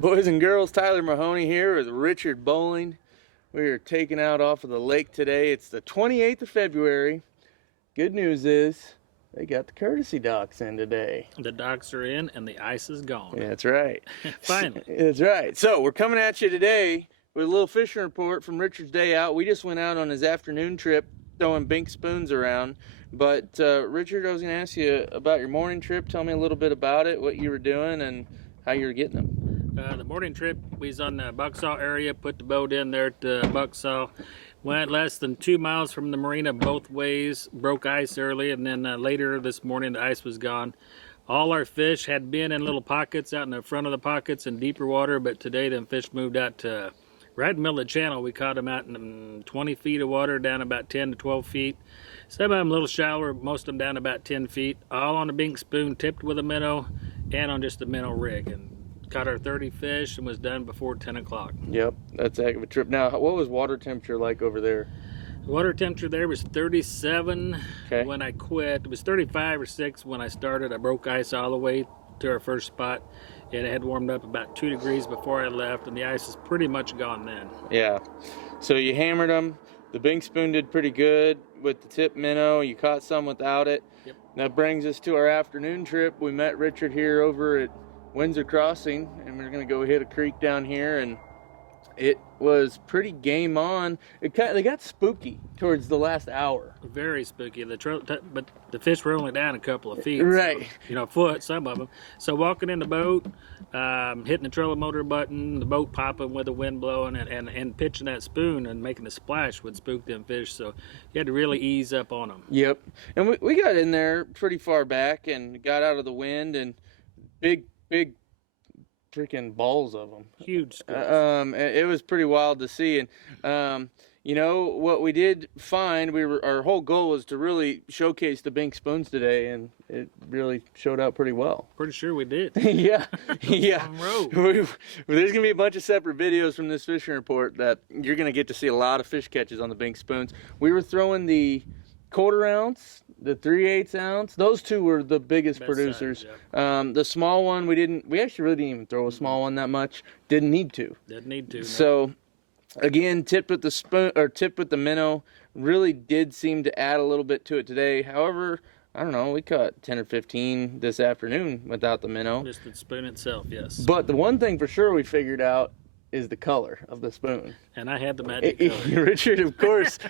Boys and girls, Tyler Mahoney here with Richard Bowling. We are taking out off of the lake today. It's the 28th of February. Good news is they got the courtesy docks in today. The docks are in and the ice is gone. Yeah, that's right. Finally. That's right. So we're coming at you today with a little fishing report from Richard's day out. We just went out on his afternoon trip throwing bink spoons around. But Richard, I was going to ask you about your morning trip. Tell me a little bit about it, what you were doing and how you were getting them. The morning trip, we was on the Bucksaw area, put the boat in there at Bucksaw. Went less than 2 miles from the marina both ways, broke ice early, and then later this morning the ice was gone. All our fish had been in little pockets out in the front of the pockets in deeper water, but today them fish moved out to right in the middle of the channel. We caught them out in 20 feet of water, down about 10 to 12 feet. Some of them a little shallower, most of them down about 10 feet. All on a bink spoon, tipped with a minnow, and on just a minnow rig. And caught our 30 fish and was done before 10 o'clock. Yep, that's a heck of a trip. Now, what was water temperature like over there? Water temperature there was 37 okay. When I quit. It was 35 or 6 when I started. I broke ice all the way to our first spot, and it had warmed up about 2 degrees before I left, and the ice is pretty much gone then. Yeah, so you hammered them. The bink spoon did pretty good with the tip minnow. You caught some without it. Yep. That brings us to our afternoon trip. We met Richard here over at Windsor Crossing, and we're gonna go hit a creek down here, and it was pretty game on. They got spooky towards the last hour. Very spooky. But the fish were only down a couple of feet, right? So, a foot, some of them. So walking in the boat, hitting the trolling motor button, the boat popping with the wind blowing, and pitching that spoon and making a splash would spook them fish. So you had to really ease up on them. Yep, and we got in there pretty far back and got out of the wind, and big freaking balls of them. Huge schools. It was pretty wild to see. And you know what we did find, our whole goal was to really showcase the bink spoons today, and it really showed out pretty well. Pretty sure we did. yeah. There's gonna be a bunch of separate videos from this fishing report that you're gonna get to see a lot of fish catches on the bink spoons. We were throwing the 1/4 ounce, the 3/8 ounce. Those two were the biggest producers. Size, yeah. The small one, we actually really didn't even throw a small one that much. Didn't need to. Didn't need to. No. So again, tipped with the spoon or tipped with the minnow, really did seem to add a little bit to it today. However, I don't know, we caught 10 or 15 this afternoon without the minnow. Just the spoon itself, yes. But the one thing for sure we figured out is the color of the spoon. And I had the magic color. Richard, of course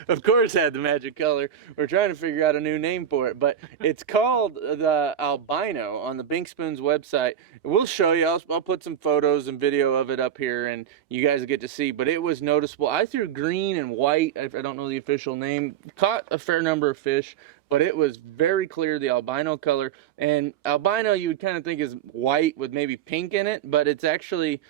had the magic color. We're trying to figure out a new name for it, but it's called the albino on the Bink Spoons website. We'll show you. I'll put some photos and video of it up here, and you guys get to see. But it was noticeable. I threw green and white. I don't know the official name. Caught a fair number of fish, but it was very clear, the albino color. And albino you would kind of think is white with maybe pink in it, but it's actually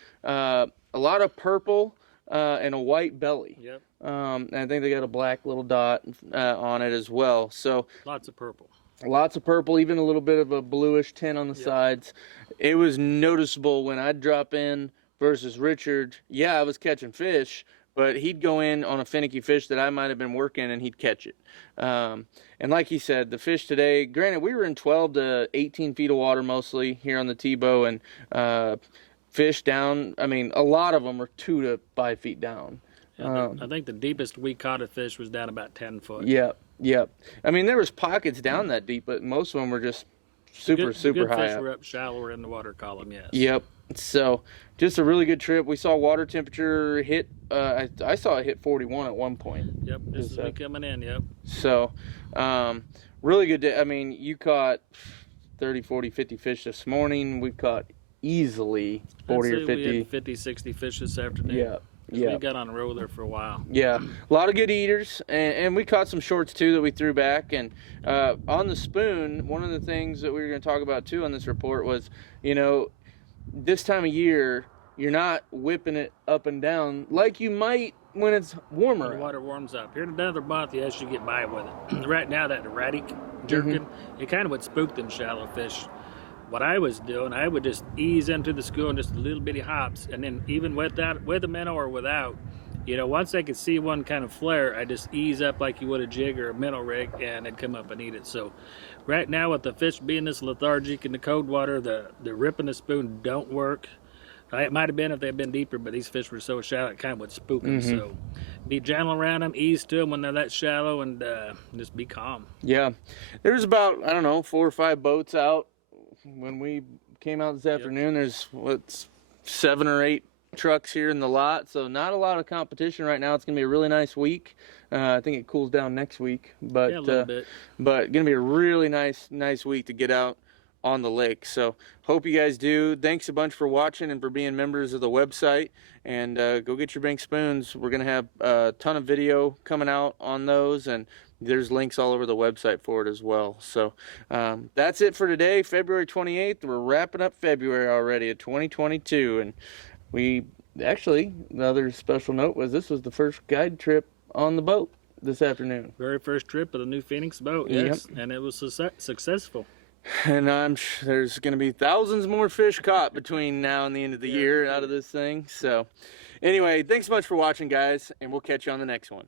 a lot of purple and a white belly. Yep. And I think they got a black little dot on it as well. So lots of purple. Lots of purple, even a little bit of a bluish tint on the sides. It was noticeable when I'd drop in versus Richard. Yeah, I was catching fish, but he'd go in on a finicky fish that I might have been working, and he'd catch it. And like he said, the fish today, granted, we were in 12 to 18 feet of water mostly here on the Tebow, and fish down, I mean, a lot of them were 2 to 5 feet down. I think the deepest we caught a fish was down about 10 foot. Yep. I mean, there was pockets down that deep, but most of them were just super high fish up. were up shallower in the water column, yes. Yep. So, just a really good trip. We saw water temperature hit, I saw it hit 41 at one point. Yep, this is me coming in, yep. So, really good day. I mean, you caught 30, 40, 50 fish this morning. We caught easily 40 or 50. We had 50, 60 fish this afternoon. Yeah. We got on a roll there for a while. Yeah, a lot of good eaters, and we caught some shorts too that we threw back. And on the spoon, one of the things that we were going to talk about too on this report was, you know, this time of year, you're not whipping it up and down like you might when it's warmer. The water warms up. Here in another month, yes, you get by with it. Right now, that erratic jerking, it kind of would spook them shallow fish. What I was doing, I would just ease into the school in just little bitty hops, and then even with a minnow or without, you know, once I could see one kind of flare, I just ease up like you would a jig or a minnow rig, and it'd come up and eat it. So right now, with the fish being this lethargic in the cold water, the rip and the spoon don't work. It might have been if they'd been deeper, but these fish were so shallow it kind of would spook them. So be gentle around them, ease to them when they're that shallow, and just be calm. Yeah, there's about, I don't know, 4 or 5 boats out when we came out this afternoon. There's 7 or 8 trucks here in the lot, so not a lot of competition right now. It's gonna be a really nice week. I think it cools down next week, but Yeah, a little bit. but gonna be a really nice week to get out on the lake. So hope you guys do. Thanks a bunch for watching and for being members of the website, and go get your bank spoons. We're gonna have a ton of video coming out on those, and there's links all over the website for it as well. So that's it for today, February 28th. We're wrapping up February already of 2022, and we actually, the other special note was this was the first guide trip on the boat this afternoon. Very first trip of the new Phoenix boat, yes, and it was successful. And I'm sure there's going to be thousands more fish caught between now and the end of the year out of this thing. So anyway, thanks so much for watching, guys, and we'll catch you on the next one.